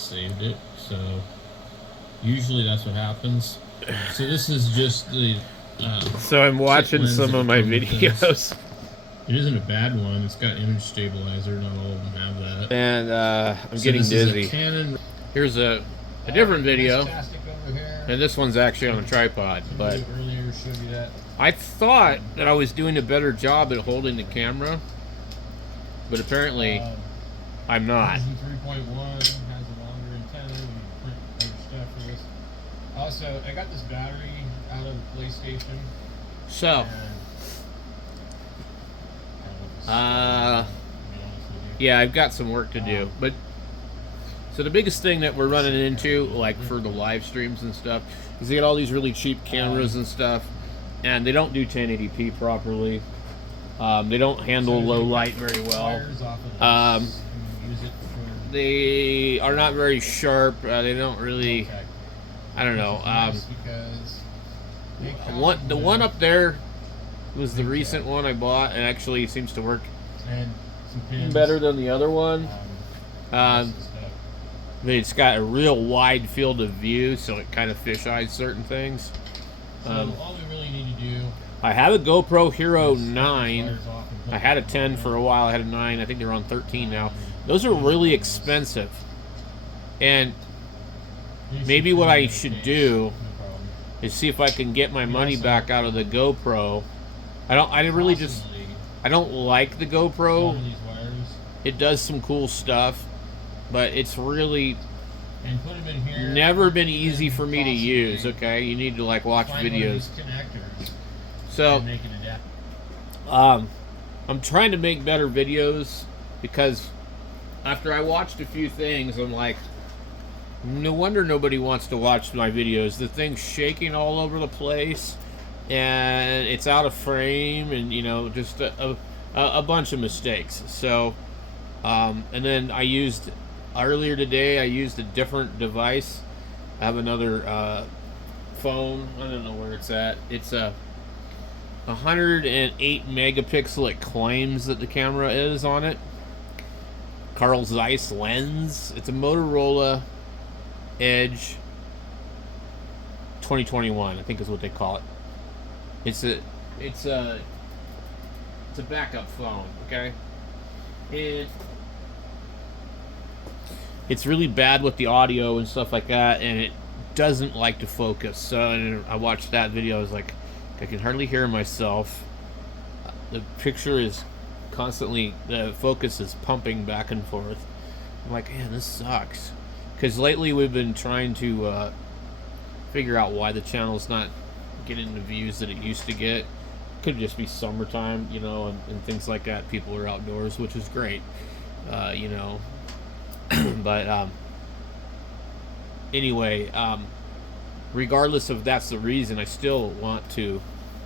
saved it. So usually that's what happens. So this is just the. So I'm watching some of my videos. It isn't a bad one. It's got image stabilizer. Not all of them have that. And I'm so getting this dizzy. Is a Canon. Here's a different video. And this one's actually on a tripod. But I thought that I was doing a better job at holding the camera. But apparently, I'm not. 3.1 has a longer antenna. We print other stuff for this. Also, I got this battery out of the PlayStation. So, yeah, I've got some work to do. But so the biggest thing that we're running into, like for the live streams and stuff, is they get all these really cheap cameras and stuff, and they don't do 1080p properly. They don't handle low light very well. They are not very sharp. They don't really. I don't know. The one up there was the recent one I bought, and actually seems to work better than the other one. It's got a real wide field of view, so it kind of fisheyes certain things. All we really need to do. I have a GoPro Hero 9. I had a 10 for a while. I had a 9. I think they're on 13 now. Those are really expensive. And maybe what I should do is see if I can get my money back out of the GoPro. I don't like the GoPro. It does some cool stuff, but it's really never been easy for me to use. Okay, you need to like watch videos. So, I'm trying to make better videos because after I watched a few things, I'm like, no wonder nobody wants to watch my videos. The thing's shaking all over the place, and it's out of frame, and you know, just a bunch of mistakes. So, and then earlier today, I used a different device. I have another phone. I don't know where it's at. It's a 108 megapixel. It claims that the camera is on it. Carl Zeiss lens. It's a Motorola Edge 2021, I think is what they call it. It's a backup phone, okay? It's really bad with the audio and stuff like that, and it doesn't like to focus. So I watched that video. I was like, I can hardly hear myself. The picture is constantly, the focus is pumping back and forth. I'm like, man, this sucks. Because lately we've been trying to figure out why the channel's not getting the views that it used to get. Could just be summertime, you know, and things like that. People are outdoors, which is great, you know. But anyway, regardless of that's the reason, I still want to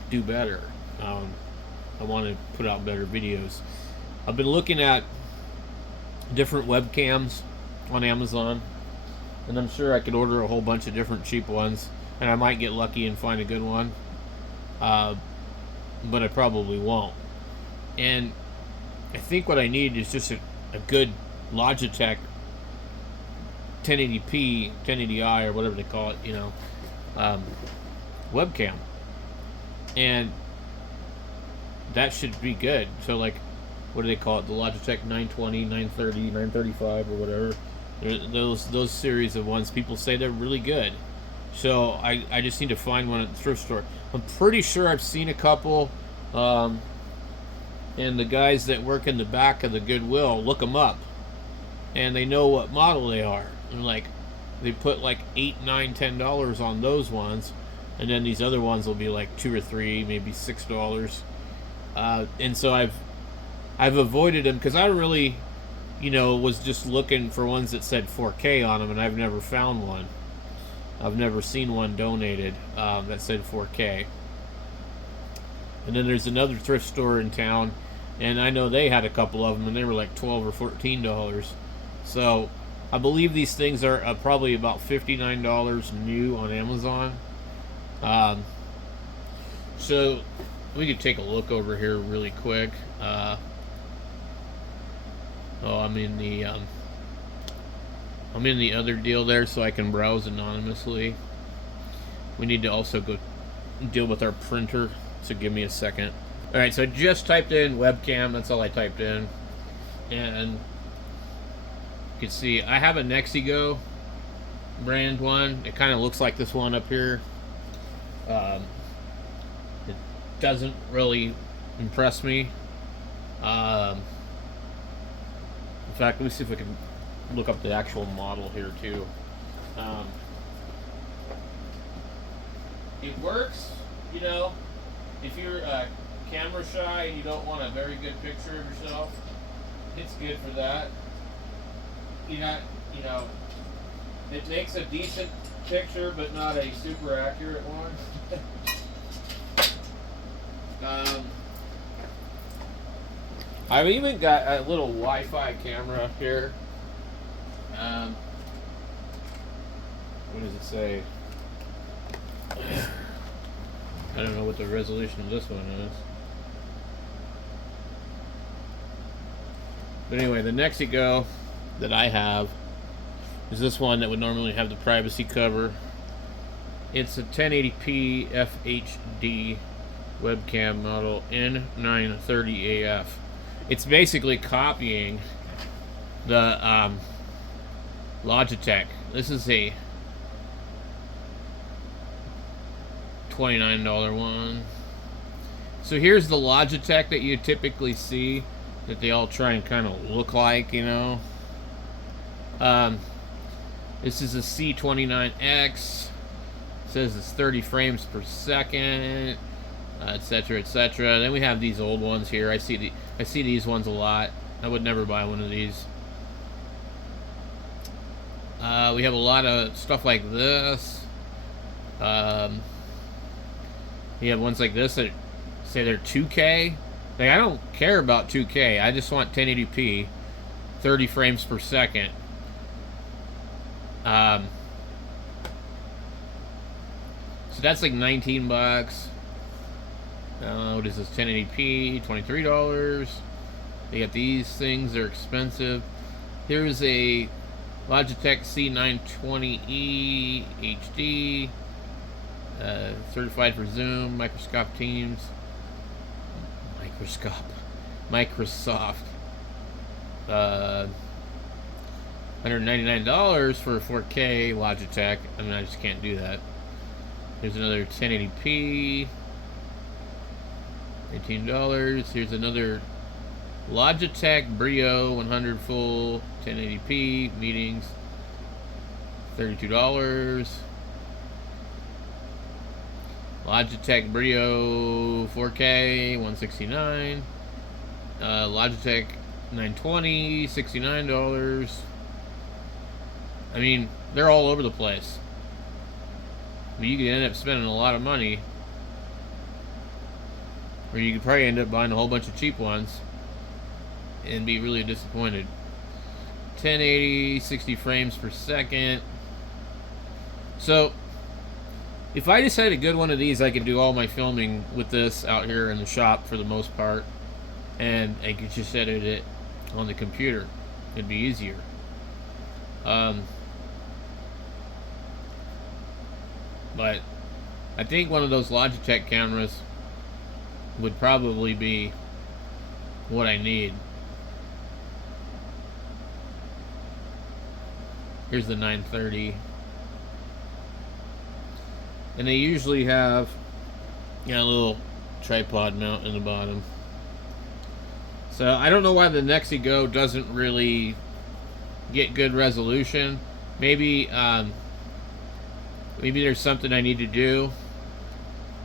do better. I want to put out better videos. I've been looking at different webcams on Amazon, and I'm sure I could order a whole bunch of different cheap ones, and I might get lucky and find a good one, but I probably won't. And I think what I need is just a good Logitech 1080p, 1080i, or whatever they call it, you know, webcam, and that should be good. So like, what do they call it? The Logitech 920, 930, 935, or whatever. Those series of ones, people say they're really good. So I just need to find one at the thrift store. I'm pretty sure I've seen a couple, and the guys that work in the back of the Goodwill, look them up, and they know what model they are. And like, they put like $8, $9, $10 on those ones, and then these other ones will be like $2 or $3, maybe $6. And so I've avoided them because I really, you know, was just looking for ones that said 4K on them, and I've never found one. I've never seen one donated that said 4K. And then there's another thrift store in town, and I know they had a couple of them, and they were like $12 or $14. So I believe these things are probably about $59 new on Amazon. So we could take a look over here really quick. I'm in the I'm in the other deal there, so I can browse anonymously. We need to also go deal with our printer, so give me a second. Alright, so I just typed in webcam, that's all I typed in. And you can see I have a Nexigo brand one. It kind of looks like this one up here. It doesn't really impress me. In fact, let me see if I can look up the actual model here too. It works, you know, if you're camera shy and you don't want a very good picture of yourself, it's good for that. You know, it makes a decent picture, but not a super accurate one. I've even got a little Wi-Fi camera here. What does it say? I don't know what the resolution of this one is. But anyway, the Nexigo that I have is this one that would normally have the privacy cover. It's a 1080p FHD webcam model N930AF. It's basically copying the Logitech. This is a $29 one. So here's the Logitech that you typically see, that they all try and kind of look like, you know. This is a C29X. It says it's 30 frames per second, etc., etc. Then we have these old ones here. I see these ones a lot. I would never buy one of these. We have a lot of stuff like this. You have ones like this that say they're 2K. Like, I don't care about 2K. I just want 1080p, 30 frames per second. So that's like 19 bucks. What is this? 1080p, $23. They got these things. They're expensive. Here's a Logitech C920E HD. Certified for Zoom, Microsoft Teams. Microsoft. $199 for a 4K Logitech. I mean, I just can't do that. Here's another 1080p. $18. Here's another Logitech Brio 100 full 1080p meetings. $32. Logitech Brio 4K 169. Logitech 920 $69. I mean, they're all over the place. But you could end up spending a lot of money, or you could probably end up buying a whole bunch of cheap ones and be really disappointed. 1080, 60 frames per second. So, if I just had a good one of these, I could do all my filming with this out here in the shop for the most part, and I could just edit it on the computer. It'd be easier. But I think one of those Logitech cameras would probably be what I need. Here's the 930. And they usually have, you know, a little tripod mount in the bottom. So I don't know why the Nexigo doesn't really get good resolution. Maybe maybe there's something I need to do.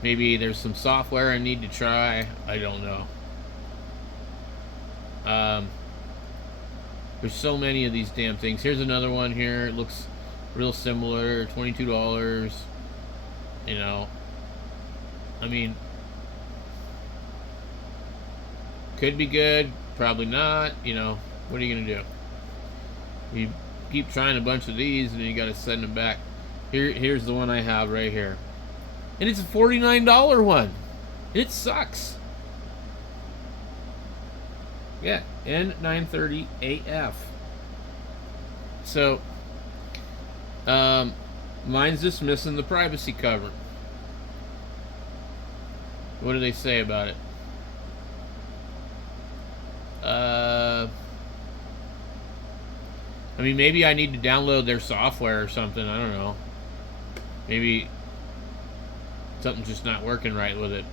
Maybe there's some software I need to try. I don't know. There's so many of these damn things. Here's another one here. It looks real similar. $22. You know, I mean, could be good, probably not. You know, what are you gonna do? You keep trying a bunch of these, and then you gotta send them back. Here's the one I have right here, and it's a $49 one. It sucks. Yeah, N930AF. So Mine's just missing the privacy cover. What do they say about it? I mean, maybe I need to download their software or something. I don't know. Maybe something's just not working right with it.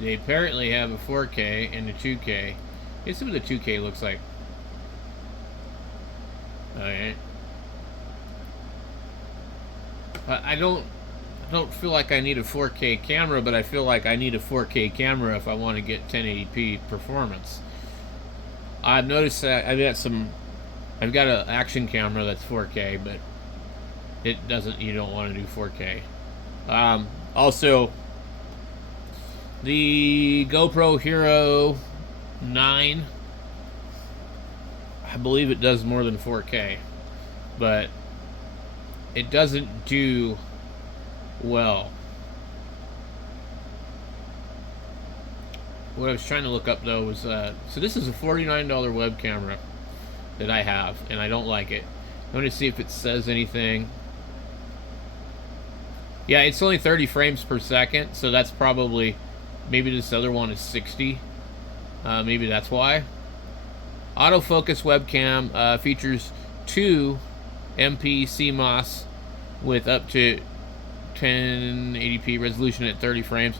They apparently have a 4K and a 2K. Let's see what the 2K looks like. Alright. I don't feel like I need a 4K camera, but I feel like I need a 4K camera if I want to get 1080p performance. I've noticed that I've got an action camera that's 4K, but it doesn't. You don't want to do 4K. Also, the GoPro Hero 9, I believe it does more than 4K, but it doesn't do well. What I was trying to look up though was so this is a $49 web camera that I have, and I don't like it. I'm going to see if it says anything. Yeah, it's only 30 frames per second, so that's probably, maybe this other one is 60. Maybe that's why. Autofocus webcam features 2 MP CMOS with up to 1080p resolution at 30 frames,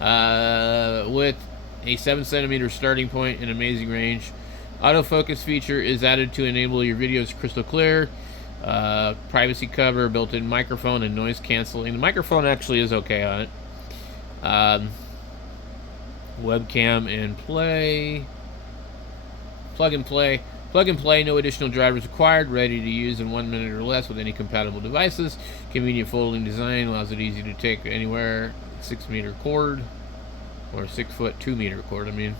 with a 7cm starting point and amazing range. Autofocus feature is added to enable your videos crystal clear. Privacy cover, built-in microphone, and noise canceling. The microphone actually is okay on it. Webcam and play. Plug and play. Plug and play, no additional drivers required. Ready to use in 1 minute or less with any compatible devices. Convenient folding design allows it easy to take anywhere. 6-meter cord, or 6-foot 2-meter cord. I mean,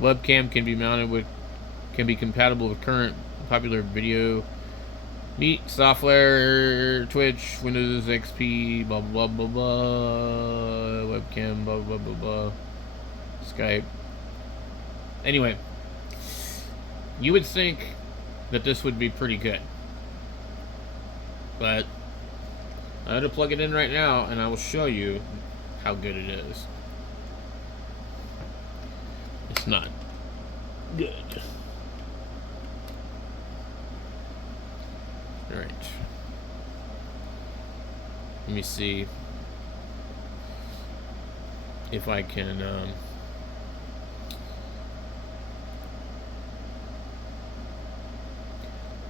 webcam can be mounted with, can be compatible with current popular video meet software, Twitch, Windows XP, blah blah blah blah, webcam, blah blah blah blah, Skype. Anyway, you would think that this would be pretty good, but I'm going to plug it in right now and I will show you how good it is. It's not good. Alright. Let me see if I can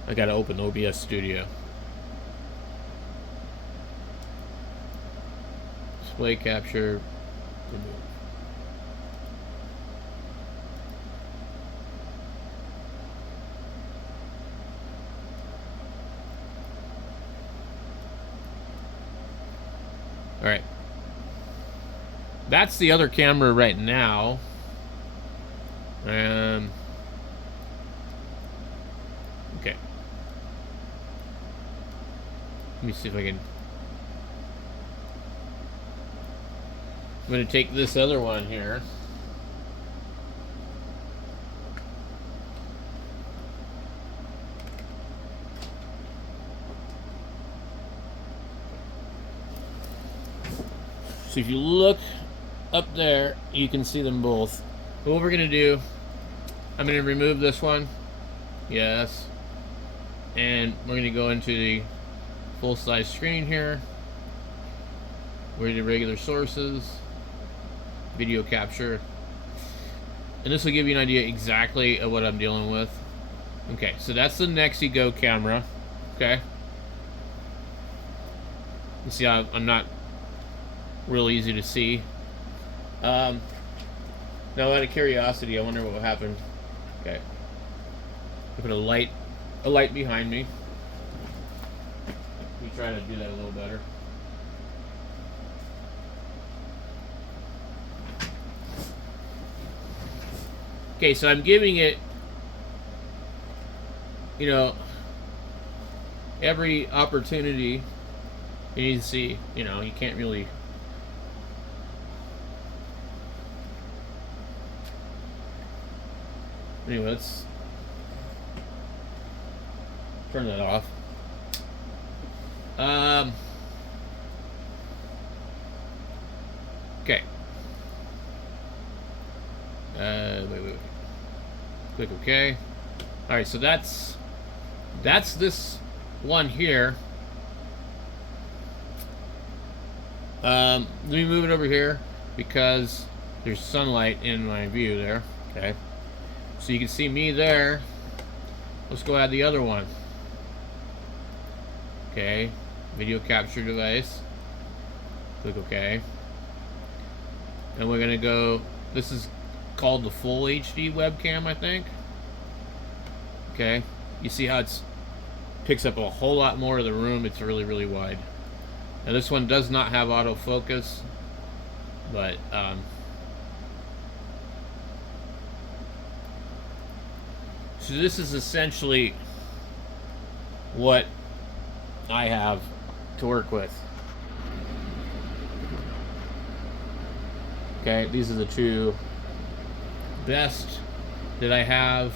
I gotta open OBS Studio. Display capture. Remove. Alright. That's the other camera right now. Okay. Let me see if I can. I'm going to take this other one here. So if you look up there, you can see them both. But what we're going to do, I'm going to remove this one. Yes. And we're going to go into the full-size screen here. We're going to regular sources, video capture. And this will give you an idea exactly of what I'm dealing with. Okay, so that's the Nexi Go camera. Okay. You see how I'm not real easy to see. Now, out of curiosity, I wonder what will happen. Okay, I put a light behind me. Let me try to do that a little better. Okay, so I'm giving it, you know, every opportunity. You need to see, you know, you can't really. Anyway, let's turn that off. Okay. Wait. Click OK. All right, so that's this one here. Let me move it over here because there's sunlight in my view there. Okay. So you can see me there. Let's go add the other one. Okay. Video capture device. Click OK. And we're gonna go, this is called the full HD webcam, I think. Okay. You see how it's picks up a whole lot more of the room. It's really, really wide. Now this one does not have autofocus, but so this is essentially what I have to work with. Okay, these are the two best that I have.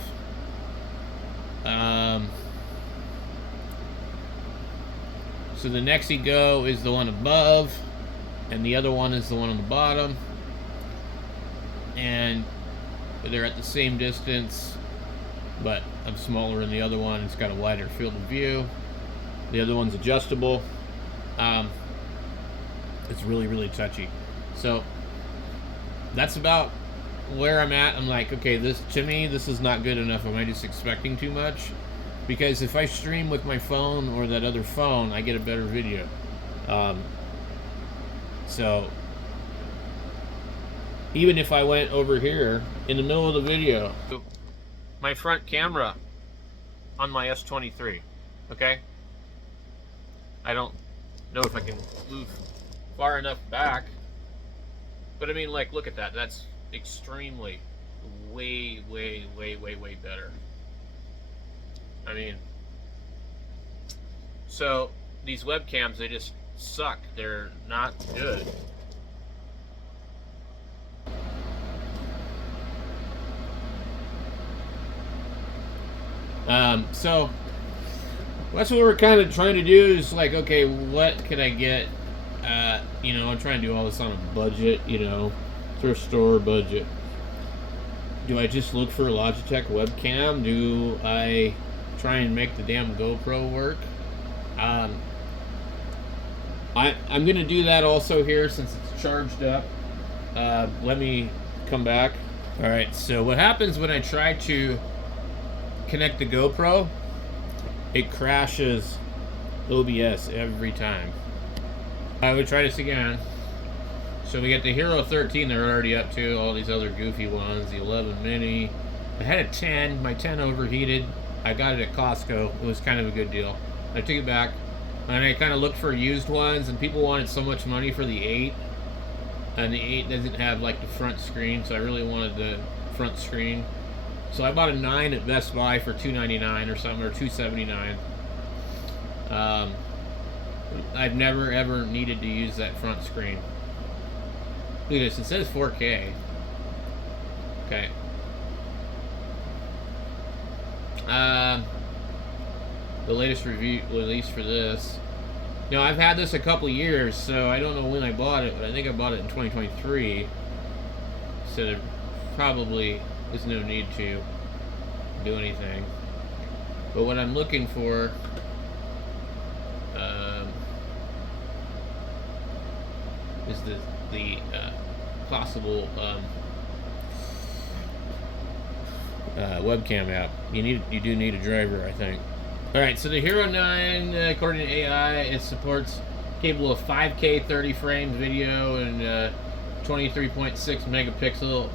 So the Nexi Go is the one above, and the other one is the one on the bottom. And they're at the same distance, but I'm smaller than the other one. It's got a wider field of view. The other one's adjustable. It's really, really touchy. So that's about where I'm at. I'm like, okay, this, to me, this is not good enough. Am I just expecting too much? Because if I stream with my phone or that other phone, I get a better video. So even if I went over here in the middle of the video, my front camera on my S23, okay? I don't know if I can move far enough back, but I mean, like, look at that. That's extremely, way better. I mean, so these webcams, they just suck. They're not good. So that's what we're kind of trying to do, is like, okay, what can I get? You know, I'm trying to do all this on a budget, you know, thrift store budget. Do I just look for a Logitech webcam? Do I try and make the damn GoPro work? I'm gonna do that also here since it's charged up. Let me come back. All right, so what happens when I try to connect the GoPro, it crashes OBS every time. I would try this again. So we got the Hero 13 they're already up to, all these other goofy ones, the 11 mini. I had a 10, my 10 overheated. I got it at Costco. It was kind of a good deal. I took it back and I kind of looked for used ones, and people wanted so much money for the 8. And the 8 doesn't have like the front screen, so I really wanted the front screen. So I bought a 9 at Best Buy for $2.99 or something, or $2.79. I've never ever needed to use that front screen. Look at this, it says 4K. Okay. The latest review release for this. Now, I've had this a couple years, so I don't know when I bought it, but I think I bought it in 2023. So there probably is no need to do anything. But what I'm looking for is the possible webcam app. You do need a driver, I think. All right, so the Hero 9, according to AI, it supports capable of 5K 30 frame video and 23.6 megapixel.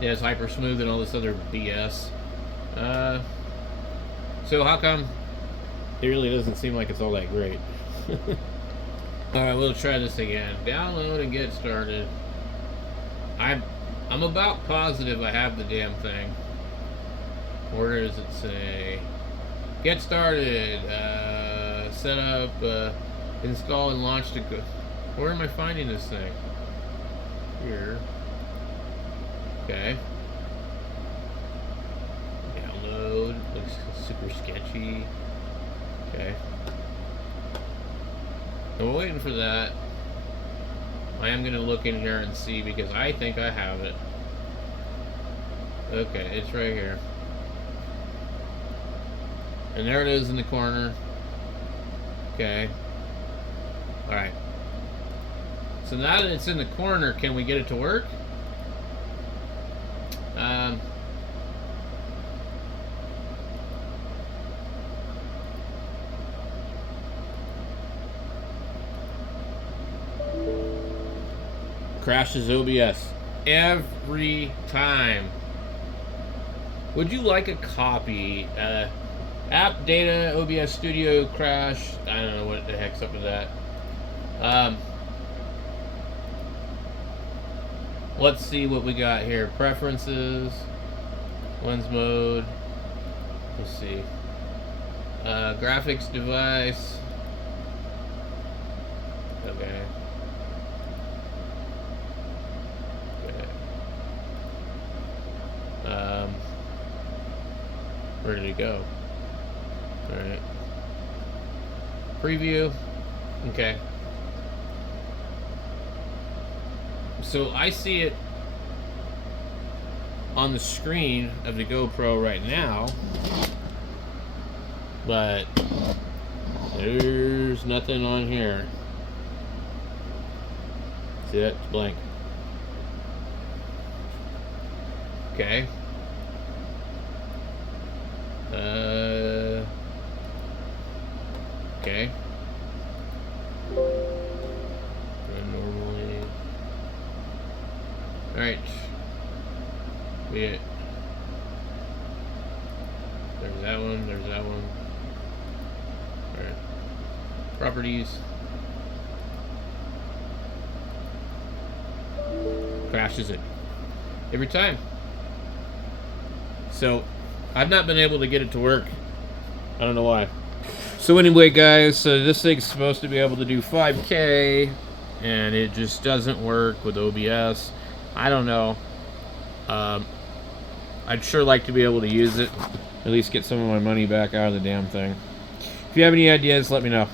It has hyper smooth and all this other BS. So how come it really doesn't seem like it's all that great? Alright, we'll try this again. Download and get started. I'm about positive I have the damn thing. Where does it say? Get started. Set up. Install and launch the. Where am I finding this thing? Here. Okay. Download. Looks super sketchy. Okay. So we're waiting for that. I am going to look in here and see because I think I have it. Okay, it's right here. And there it is in the corner. Okay. Alright. So now that it's in the corner, can we get it to work? Crashes OBS every time. Would you like a copy? App data, OBS Studio crash. I don't know what the heck's up with that. Let's see what we got here. Preferences, lens mode. Let's see. Graphics device. Okay. Where did it go? Alright. Preview. Okay. So I see it on the screen of the GoPro right now, but there's nothing on here. See that? It's blank. Okay. Okay. Normally. Alright. There's that one, there's that one. Alright. Properties. Crashes it every time. So I've not been able to get it to work. I don't know why. So anyway, guys, so this thing's supposed to be able to do 5K, and it just doesn't work with OBS. I don't know. I'd sure like to be able to use it, at least get some of my money back out of the damn thing. If you have any ideas, let me know.